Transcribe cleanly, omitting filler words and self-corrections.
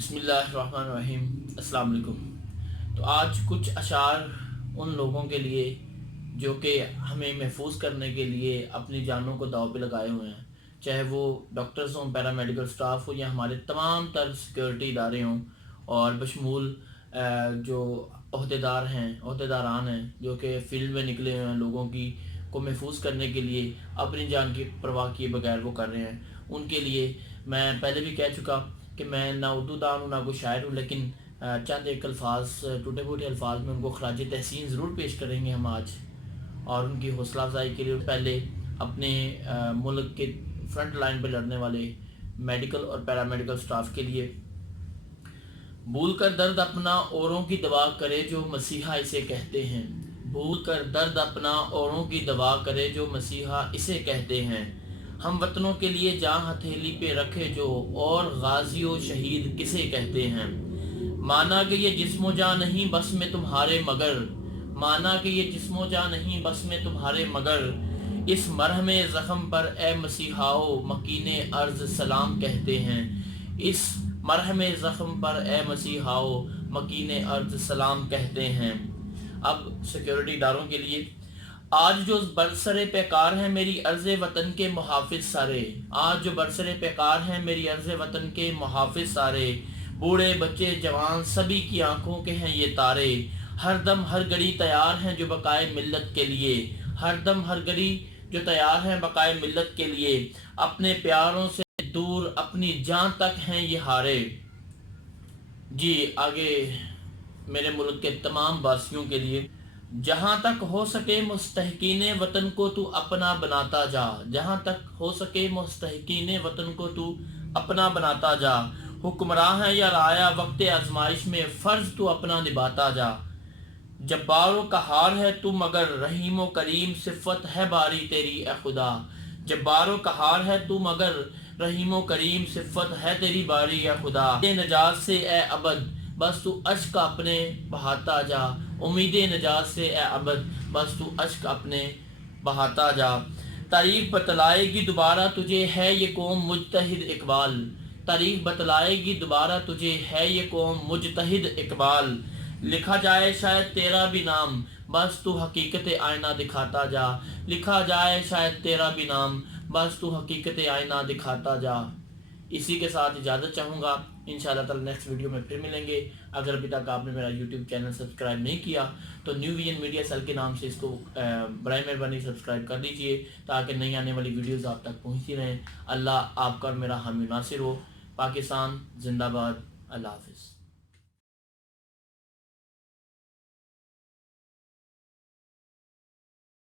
بسم اللہ الرحمن الرحیم۔ السلام علیکم۔ تو آج کچھ اشعار ان لوگوں کے لیے جو کہ ہمیں محفوظ کرنے کے لیے اپنی جانوں کو داؤ پہ لگائے ہوئے ہیں، چاہے وہ ڈاکٹرز ہوں، پیرامیڈیکل سٹاف ہو، یا ہمارے تمام تر سیکیورٹی ادارے ہوں، اور بشمول جو عہدیداران ہیں جو کہ فیلڈ میں نکلے ہوئے ہیں، لوگوں کی کو محفوظ کرنے کے لیے اپنی جان کی پرواہ کیے بغیر وہ کر رہے ہیں، ان کے لیے میں پہلے بھی کہہ چکا کہ میں نہ اردو دان ہوں نہ کوئی شاعر ہوں، لیکن چند ایک الفاظ، ٹوٹے پھوٹے الفاظ میں ان کو خراج تحسین ضرور پیش کریں گے ہم آج، اور ان کی حوصلہ افزائی کے لیے پہلے اپنے ملک کے فرنٹ لائن پہ لڑنے والے میڈیکل اور پیرامیڈیکل سٹاف کے لیے: بھول کر درد اپنا اوروں کی دوا کرے جو مسیحا اسے کہتے ہیں، بھول کر درد اپنا اوروں کی دوا کرے جو مسیحا اسے کہتے ہیں، ہم وطنوں کے لیے جاں ہتھیلی پہ رکھے جو، اور غازی و شہید کسے کہتے ہیں، مانا کہ یہ جسم و جاں نہیں بس میں تمہارے مگر، مانا کہ یہ جسم و جاں نہیں بس میں تمہارے مگر، اس مرہم زخم پر اے مسیحاو مکین عرض سلام کہتے ہیں، اس مرہم زخم پر اے مسیحاو مکین عرض سلام کہتے ہیں۔ اب سیکیورٹی اداروں کے لیے: آج جو برسر پیکار ہیں میری عرض وطن کے محافظ سارے، آج جو برسر پیکار ہیں میری عرض وطن کے محافظ سارے، بوڑھے بچے جوان سبھی کی آنکھوں کے ہیں یہ تارے، ہر دم ہر گھڑی تیار ہیں جو بقائے ملت کے لیے، ہر دم ہر گھڑی جو تیار ہیں بقائے ملت کے لیے، اپنے پیاروں سے دور اپنی جان تک ہیں یہ ہارے۔ جی آگے میرے ملک کے تمام باسیوں کے لیے: جہاں تک ہو سکے مستحقین وطن کو تو اپنا بناتا جا، جہاں تک ہو سکے مستحقین وطن کو تو اپنا بناتا جا، حکمراں ہے یا رعایا وقت آزمائش میں فرض تو اپنا نبھاتا جا، جبار و قہار ہے تو مگر رحیم و کریم صفت ہے باری تیری اے خدا، جبار و قہار ہے تو مگر رحیم و کریم صفت ہے تیری باری اے خدا، نجات سے اے عبد بس تو اشک اپنے بہاتا جا، امید نجات سے اے عبد بس تو اشک اپنے بہاتا جا، تاریخ بتلائے گی دوبارہ تجھے ہے یہ قوم مجتہد اقبال، تاریخ بتلائے گی دوبارہ تجھے ہے یہ قوم مجتہد اقبال، لکھا جائے شاید تیرا بھی نام بس تو حقیقت آئینہ دکھاتا جا، لکھا جائے شاید تیرا بھی نام بس تو حقیقت آئینہ دکھاتا جا۔ اسی کے ساتھ اجازت چاہوں گا، انشاءاللہ تعالی نیکسٹ ویڈیو میں پھر ملیں گے۔ اگر ابھی تک آپ نے میرا یوٹیوب چینل سبسکرائب نہیں کیا تو نیو ویژن میڈیا سیل کے نام سے اس کو برائے مہربانی سبسکرائب کر دیجئے تاکہ نئی آنے والی ویڈیوز آپ تک پہنچتی رہیں۔ اللہ آپ کا اور میرا حامی و ناصر ہو۔ پاکستان زندہ باد۔ اللہ حافظ۔